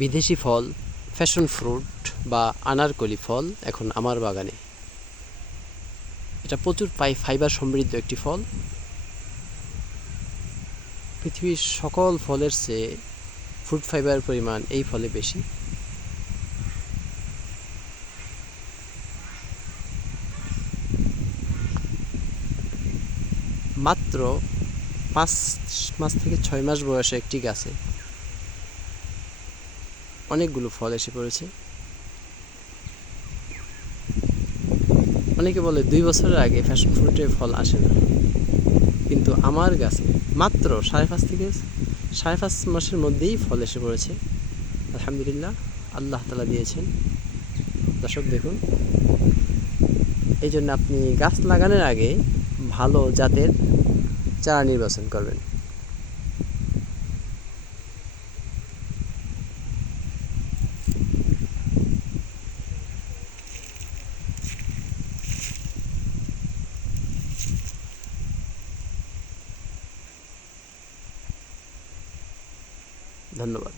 বিদেশি ফল fashion fruit বা আনারকলি ফল এখন আমার বাগানে। এটা প্রচুর ফাইবার সমৃদ্ধ একটি ফল। পৃথিবীর সকল ফলের চেয়ে ফুড ফাইবার পরিমাণ এই ফলে বেশি। মাত্র 5 মাস থেকে 6 মাস বয়সে একটি গাছে অনেকগুলো ফল এসে পড়েছে। অনেকে বলে 2 বছরের আগে ফ্যাশন ফ্রুটের ফল আসে না, কিন্তু আমার গাছে মাত্র 5.5 মাসের মধ্যেই ফল এসে পড়েছে। আলহামদুলিল্লাহ, আল্লাহ তাআলা দিয়েছেন। দর্শক দেখুন, এই জন্য আপনি গাছ লাগানোর আগে ভালো জাতের চারা নির্বাচন করবেন। ধন্যবাদ।